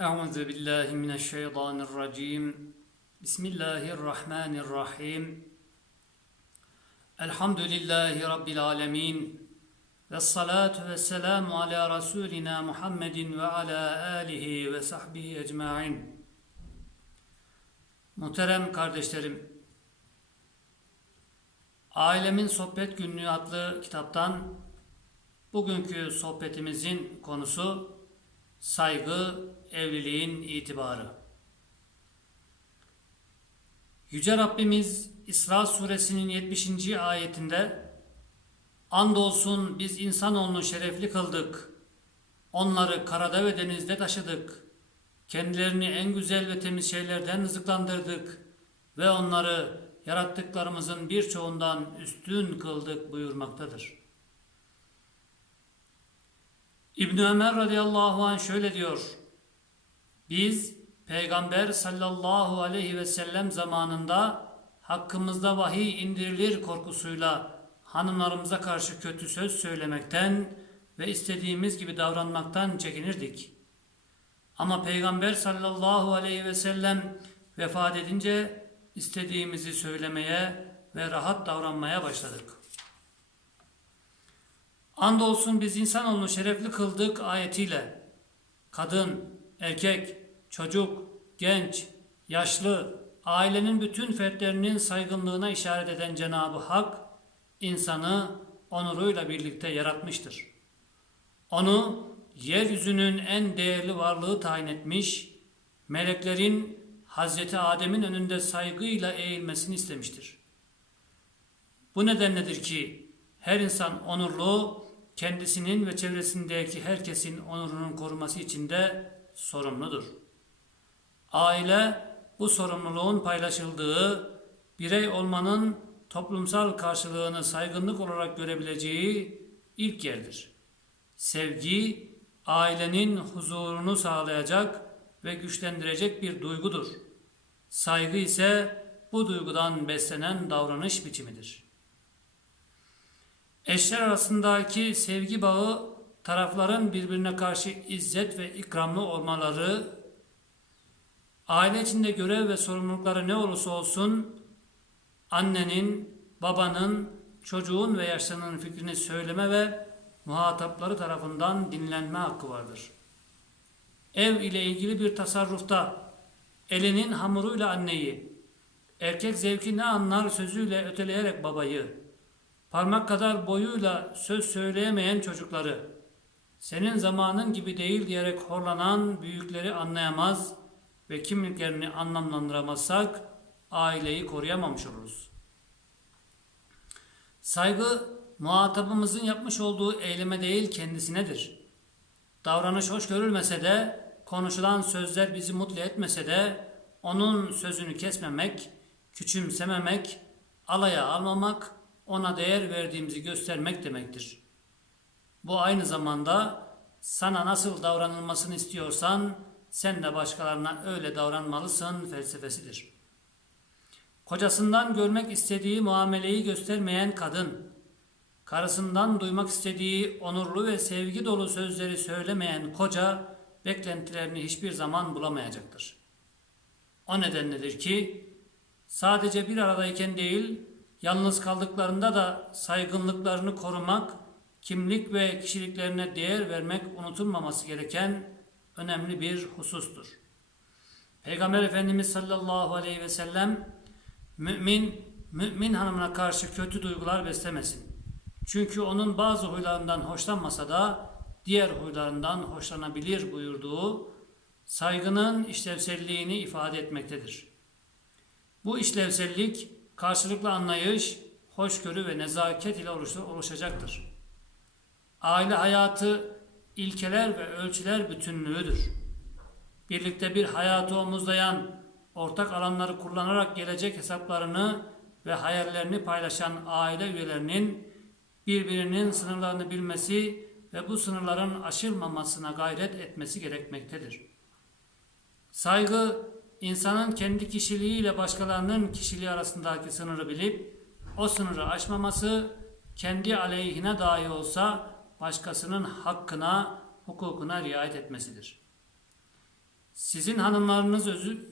Euzu billahi mineşşeytanirracim. Bismillahirrahmanirrahim. Elhamdülillahi rabbil alamin. Ve salatu ve ala rasulina Muhammedin ve ala alihi ve sahbihi ecmaîn. Muhterem kardeşlerim, Ailemin Sohbet Günlüğü adlı kitaptan bugünkü sohbetimizin konusu saygı, evliliğin itibarı. Yüce Rabbimiz İsra suresinin 70. ayetinde Andolsun biz insanoğlunu şerefli kıldık. Onları karada ve denizde taşıdık. Kendilerini en güzel ve temiz şeylerden rızıklandırdık ve onları yarattıklarımızın birçoğundan üstün kıldık buyurmaktadır. İbn Ömer radıyallahu anh şöyle diyor. Biz Peygamber sallallahu aleyhi ve sellem zamanında hakkımızda vahiy indirilir korkusuyla hanımlarımıza karşı kötü söz söylemekten ve istediğimiz gibi davranmaktan çekinirdik. Ama Peygamber sallallahu aleyhi ve sellem vefat edince istediğimizi söylemeye ve rahat davranmaya başladık. Andolsun biz insanoğlunu şerefli kıldık ayetiyle kadın, erkek, çocuk, genç, yaşlı, ailenin bütün fertlerinin saygınlığına işaret eden Cenab-ı Hak insanı onuruyla birlikte yaratmıştır. Onu yeryüzünün en değerli varlığı tayin etmiş, meleklerin Hazreti Adem'in önünde saygıyla eğilmesini istemiştir. Bu nedenledir ki her insan onurlu, kendisinin ve çevresindeki herkesin onurunun koruması için de sorumludur. Aile bu sorumluluğun paylaşıldığı, birey olmanın toplumsal karşılığını saygınlık olarak görebileceği ilk yerdir. Sevgi, ailenin huzurunu sağlayacak ve güçlendirecek bir duygudur. Saygı ise bu duygudan beslenen davranış biçimidir. Eşler arasındaki sevgi bağı tarafların birbirine karşı izzet ve ikramlı olmaları, aile içinde görev ve sorumlulukları ne olursa olsun annenin, babanın, çocuğun ve yaşlının fikrini söyleme ve muhatapları tarafından dinlenme hakkı vardır. Ev ile ilgili bir tasarrufta elinin hamuruyla anneyi, erkek zevki ne anlar sözüyle öteleyerek babayı, parmak kadar boyuyla söz söyleyemeyen çocukları, senin zamanın gibi değil diyerek horlanan büyükleri anlayamaz ve kimliklerini anlamlandıramazsak aileyi koruyamamış oluruz. Saygı muhatabımızın yapmış olduğu eyleme değil kendisinedir. Davranış hoş görülmese de, konuşulan sözler bizi mutlu etmese de, onun sözünü kesmemek, küçümsememek, alaya almamak, ona değer verdiğimizi göstermek demektir. Bu aynı zamanda sana nasıl davranılmasını istiyorsan sen de başkalarına öyle davranmalısın felsefesidir. Kocasından görmek istediği muameleyi göstermeyen kadın, karısından duymak istediği onurlu ve sevgi dolu sözleri söylemeyen koca beklentilerini hiçbir zaman bulamayacaktır. O nedenledir ki sadece bir aradayken değil, yalnız kaldıklarında da saygınlıklarını korumak, kimlik ve kişiliklerine değer vermek unutulmaması gereken önemli bir husustur. Peygamber Efendimiz sallallahu aleyhi ve sellem mümin, mümin hanımına karşı kötü duygular beslemesin. Çünkü onun bazı huylarından hoşlanmasa da diğer huylarından hoşlanabilir buyurduğu saygının işlevselliğini ifade etmektedir. Bu işlevsellik karşılıklı anlayış, hoşgörü ve nezaket ile oluşacaktır. Aile hayatı ilkeler ve ölçüler bütünlüğüdür. Birlikte bir hayatı omuzlayan, ortak alanları kullanarak gelecek hesaplarını ve hayallerini paylaşan aile üyelerinin birbirinin sınırlarını bilmesi ve bu sınırların aşılmamasına gayret etmesi gerekmektedir. Saygı, insanın kendi kişiliğiyle başkalarının kişiliği arasındaki sınırı bilip, o sınırı aşmaması, kendi aleyhine dahi olsa başkasının hakkına, hukukuna riayet etmesidir. Sizin hanımlarınız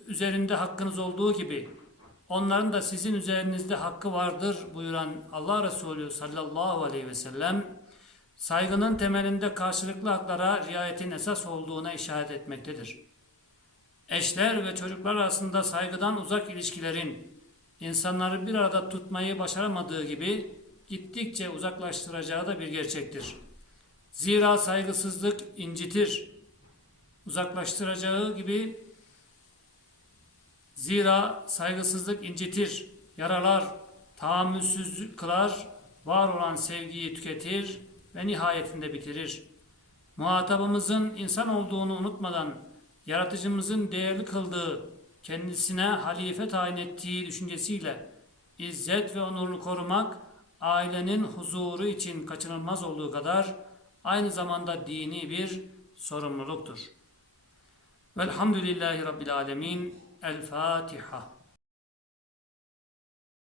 üzerinde hakkınız olduğu gibi onların da sizin üzerinizde hakkı vardır buyuran Allah Resulü sallallahu aleyhi ve sellem saygının temelinde karşılıklı haklara riayetin esas olduğuna işaret etmektedir. Eşler ve çocuklar arasında saygıdan uzak ilişkilerin insanları bir arada tutmayı başaramadığı gibi gittikçe uzaklaştıracağı da bir gerçektir. Zira saygısızlık incitir. Uzaklaştıracağı gibi zira saygısızlık incitir, yaralar, tahammülsüz kılar, var olan sevgiyi tüketir ve nihayetinde bitirir. Muhatabımızın insan olduğunu unutmadan yaratıcımızın değerli kıldığı, kendisine halife tayin ettiği düşüncesiyle izzet ve onurunu korumak ailenin huzuru için kaçınılmaz olduğu kadar aynı zamanda dini bir sorumluluktur. Velhamdülillahi Rabbil Alemin. El Fatiha.